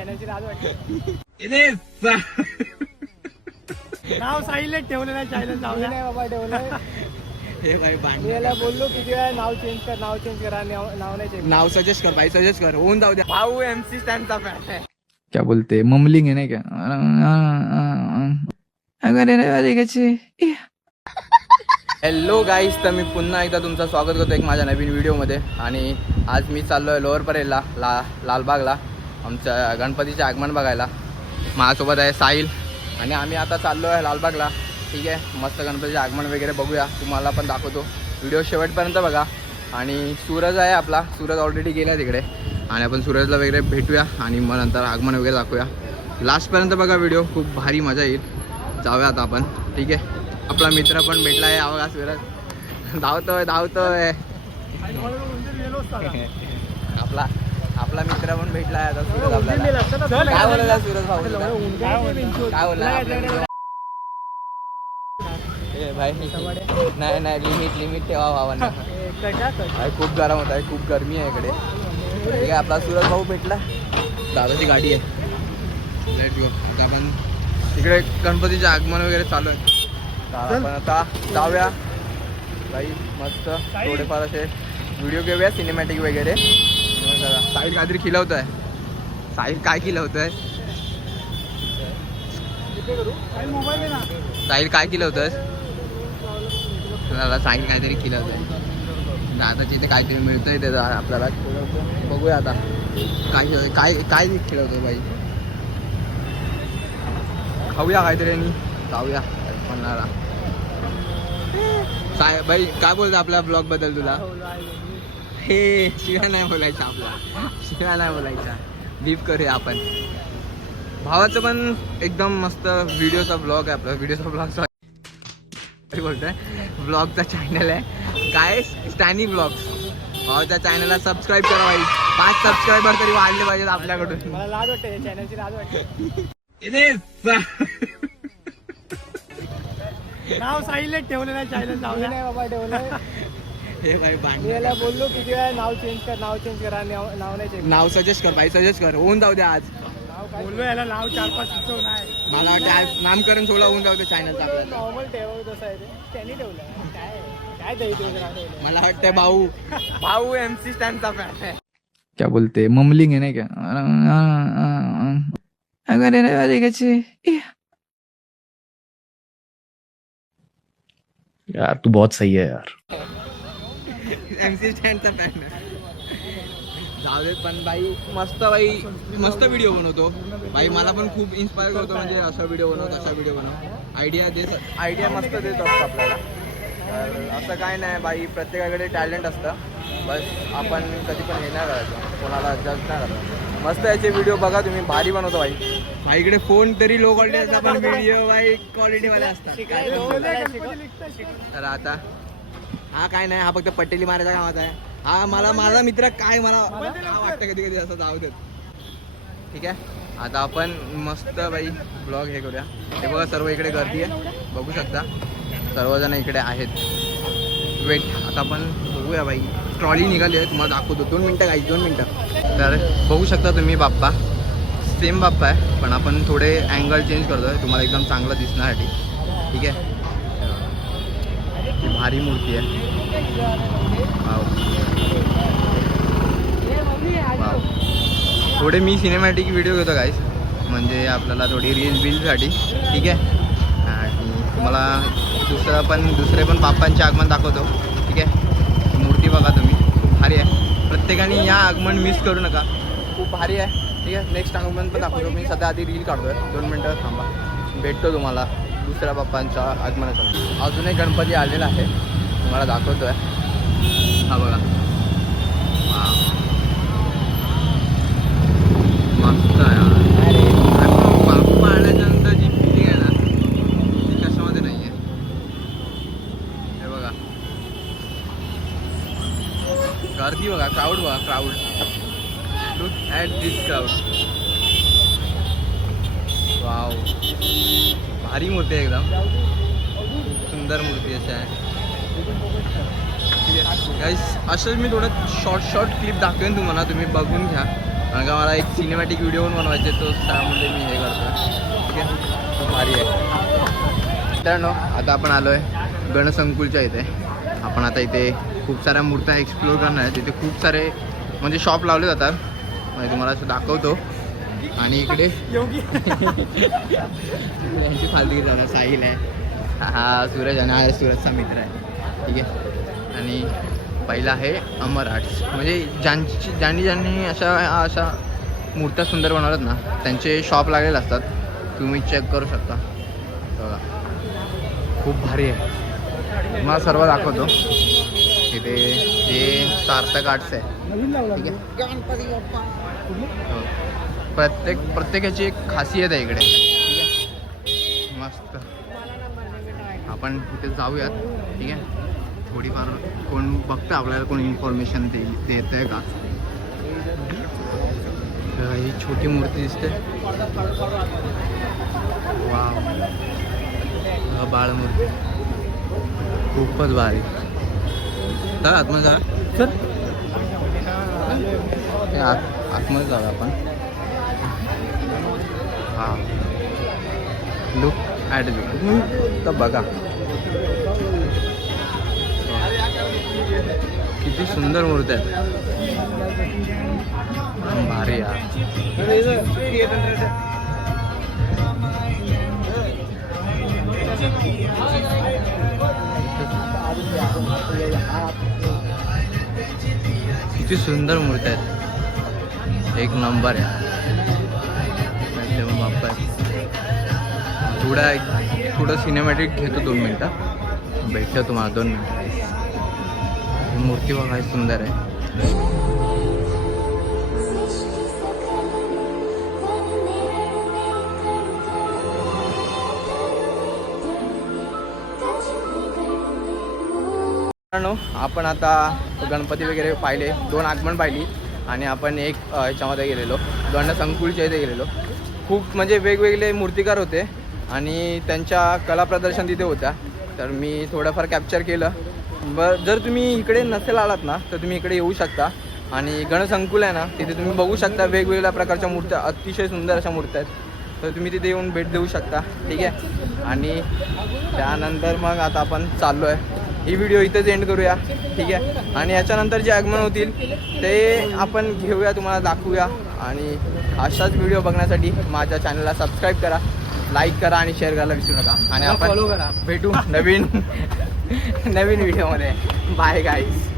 चॅनलची लाज वाटते. नाव साहिल ठेवलेलं चॅनल नाव नाही बाबा ठेवलं. हे भाई मी याला बोललो किती वेळा नाव चेंज करा नाव नाही चेंज. नाव सजेस्ट कर भाई, सजेस्ट कर, होऊन जाऊ द्या. भाऊ MC स्टॅनचा फॅन आहे. क्या बोलते ममलिंग है ना क्या हॅलो गाईस, तर मी पुन्हा एकदा तुमचं स्वागत करतो एक माझ्या नवीन व्हिडिओमध्ये. आणि आज मी चाललो आहे लोअर परेलला लालबागला आमच्या गणपतीचे आगमन बघायला. माझ्यासोबत आहे साहिल आणि आम्ही आता चाललो आहे लालबागला. ठीक आहे, मस्त गणपतीचे आगमन वगैरे बघूया, तुम्हाला पण दाखवतो. व्हिडिओ शेवटपर्यंत बघा. आणि सूरज आहे आपला, सूरज ऑलरेडी गेला तिकडे आणि आपण सूरजला वगैरे भेटूया आणि मग नंतर आगमन वगैरे दाखवूया. लास्टपर्यंत बघा व्हिडिओ, खूप भारी मजा येईल. जाऊया आता आपण. ठीक आहे, आपला मित्र पण भेटला आहे. आवाज सूरज धावतोय आपला मित्र पण भेटला आहे आता. सूरज आपल्याला काय बोलला सूरज भाऊ, काय बोलला भाई? नाही लिमिट ठेवा भावांना. खूप गरम होत आहे, खूप गरमी आहे इकडे. ठीक आहे, आपला सूरज भाऊ भेटला, दादाची गाडी आहे. Let go. आता आपण इकडे गणपतीचे आगमन वगैरे चालू आहे. आपण आता जाऊया भाई. मस्त थोडेफार असे व्हिडिओ घेऊया सिनेमॅटिक वगैरे. साहिल काहीतरी खिलवत आहे. साहिल काय खिलवत आहे? साहिल काय खिलवत आहे? साहिल काहीतरी खिलवत आहे. दादाच्या इथे काहीतरी मिळतंय ते आपल्याला. बघूया आता काय काय खिलवतो बाई. खाऊया काहीतरी आणि जाऊया पन्नाला. भाई काय बोलतो आपल्या ब्लॉग बद्दल तुला? हे शिव्या नाही बोलायचा, आपला शिव्या नाही बोलायचा. बीप करूया आपण. भावाचं पण एकदम मस्त व्हिडिओचा ब्लॉग आहे आपला. व्हिडिओचा ब्लॉग बोलतोय, ब्लॉगचा चॅनल आहे काय, स्टॅनी ब्लॉग्स. भावाच्या चॅनलला सबस्क्राईब करा भाई. 5 सबस्क्रायबर तरी वाढले पाहिजेत आपल्याकडून. मला लाज वाटते चॅनलची लाज वाटते. नाव साहिल ठेवलेलं चॅनल नाव नाही बाबा ठेवलं. हे भाई मी याला बोललो किती वेळा नाव चेंज करा नाव नाही चेंज. नाव सजेस्ट कर भाई, सजेस्ट कर, होऊन जाऊ द्या आज. बोललो याला नाव 4-5 सुचव नाही. मला वाटतं आज नामकरण सोहळा होऊन जाऊ दे चॅनलचा आपल्याला. नॉर्मल ठेव तसं आहे ते. त्यांनी ठेवलं काय दही ठेवलं. मला वाटतं भाऊ MC स्टॅनचा फॅन आहे. क्या बोलते ममलिंग है ना क्या यार तू बहुत सही है यार. MC स्टॅनचा फॅन आहे. जाऊ देत, पण बाई मस्त व्हिडिओ बनवतो बाई. मला पण खूप इन्स्पायर करतो, म्हणजे असा व्हिडिओ बनव तसा व्हिडिओ बनव. आयडिया मस्त देतो आपल्याला. तर असं काय नाही बाई, प्रत्येकाकडे टॅलेंट असतं. बस आपण कधी पण हे नाही करायचं, कोणाला जज नाही करायचं. मस्त याचे व्हिडिओ बघा तुम्ही, भारी बनवतो बाई. भाईकडे फोन तरी लो क्वालिटीचा पण व्हिडिओ बाई क्वालिटीवाले असतात. तर आता हा काय नाही, हा फक्त पट्टेली मारायचा कामाचा आहे. हा मला माझा मित्र काय मला वाटतं कधी असं जाऊ देत. ठीक आहे, आता आपण मस्त बाई ब्लॉग हे करूया. हे बघा सर्व इकडे गर्दी आहे, बघू शकता सर्वजण इकडे आहेत. वेट, आता आपण बघूया बाई. ट्रॉली निघाली आहे, तुम्हाला दाखवतो. 2 मिनटं काही 2 मिनटं. तर बघू शकता तुम्ही बाप्पा, सेम बाप्पा आहे, पण आपण थोडे अँगल चेंज करतो आहे तुम्हाला एकदम चांगलं दिसण्यासाठी. ठीक आहे, भारी मूर्ती आहे. थोडे मी सिनेमॅटिक व्हिडिओ घेतो गाईस, म्हणजे आपल्याला थोडी रील्ससाठी. ठीक आहे, आणि तुम्हाला दुसरे पण बाप्पांचे आगमन दाखवतो. ठीक आहे, मूर्ती बघा तुम्ही, खूप भारी आहे. प्रत्येकाने या आगमन मिस करू नका, खूप भारी आहे. ठीक आहे, नेक्स्ट आगमन पण दाखवतो. मी सध्या आधी रील काढतोय, 2 मिनटं थांबा, भेटतो तुम्हाला दुसऱ्या बाप्पांच्या आगमनासाठी. अजून एक गणपती आलेला आहे, तुम्हाला दाखवतो आहे. हा बघा, मस्त आहे. बाप्पा आल्याच्यानंतर जी फिलिंग आहे ना, ती कशामध्ये नाही आहे. हे बघा गर्दी बघा, क्राऊड बघा, crowd. Look at this crowd. Wow, भारी मूर्ती आहे एकदम, खूप सुंदर मूर्ती अशी आहे. ठीक आहे गाईस, असंच मी थोडं शॉर्ट क्लिप दाखवेन तुम्हाला, तुम्ही बघून घ्या. कारण का मला एक सिनेमॅटिक व्हिडिओ पण बनवायचे, तो त्यामुळे मी हे करतो. ठीक आहे, भारी आहे. मित्रांनो आता आपण आलो आहे गणसंकुलच्या इथे. आपण आता इथे खूप साऱ्या मूर्त्या एक्सप्लोर करणार आहे. तिथे खूप सारे म्हणजे शॉप लावले जातात, म्हणजे तुम्हाला असं दाखवतो. आणि इकडे यांची फालतू जाणार साहिल आहे, हा सूरज आणि हा सूरजचा मित्र आहे. ठीक आहे, आणि पहिला आहे अमर आर्ट्स. म्हणजे ज्यांनी अशा मूर्त्या सुंदर बनवतात ना, त्यांचे शॉप लागलेले असतात. तुम्ही चेक करू शकता बघा, खूप भारी आहे. मला सर्व दाखवतो. इथे हे सार्थक आर्ट्स आहे. ठीक आहे, हो. प्रत्येकाची एक खासियत आहे इकडे. ठीक आहे, मस्त. आपण इथे जाऊयात. ठीक आहे, थोडीफार कोण बघतं आपल्याला, कोण इन्फॉर्मेशन देत आहे का. ही छोटी मूर्ती दिसते, वाव, बाळमूर्ती खूपच भारी. तर आतमध्ये जा सर, आतमध्ये जाऊया आपण. हा, लुक ॲट तर बघा किती सुंदर मूर्ती आहेत, भारी यार. किती सुंदर मूर्ती आहेत, एक नंबर आहे. थोडं सिनेमॅटिक घेतो, 2 मिनटं भेटतो तुम्हाला. 2 मिनटं. मूर्ती बघा सुंदर आहे. आपण आता गणपती वगैरे पाहिले, 2 आगमन पाहिली, आणि आपण एक ह्याच्यामध्ये गेलेलो, गणसंकुलच्या इथे गेलेलो. खूप म्हणजे वेगवेगळे मूर्तिकार होते आणि त्यांच्या कला प्रदर्शन तिथे होत्या. तर मी थोडंफार कॅप्चर केलं. जर तुम्ही इकडे नसेल आलात ना, तर तुम्ही इकडे येऊ शकता. आणि गणसंकुल आहे ना, तिथे तुम्ही बघू शकता वेगवेगळ्या प्रकारच्या मूर्त्या, अतिशय सुंदर अशा मूर्त्या आहेत. तर तुम्ही तिथे येऊन भेट देऊ शकता. ठीक आहे, आणि त्यानंतर मग आता आपण चाललो आहे. ही व्हिडिओ इथेच एंड करूया. ठीक आहे, आणि याच्यानंतर जे आगमन होतील ते आपण घेऊया, तुम्हाला दाखवूया. आणि अशाच व्हिडिओ बघण्यासाठी माझ्या चॅनलला सबस्क्राईब करा, लाईक करा आणि शेअर करायला विसरू नका. आणि आपण भेटू नवीन व्हिडिओमध्ये. Bye guys.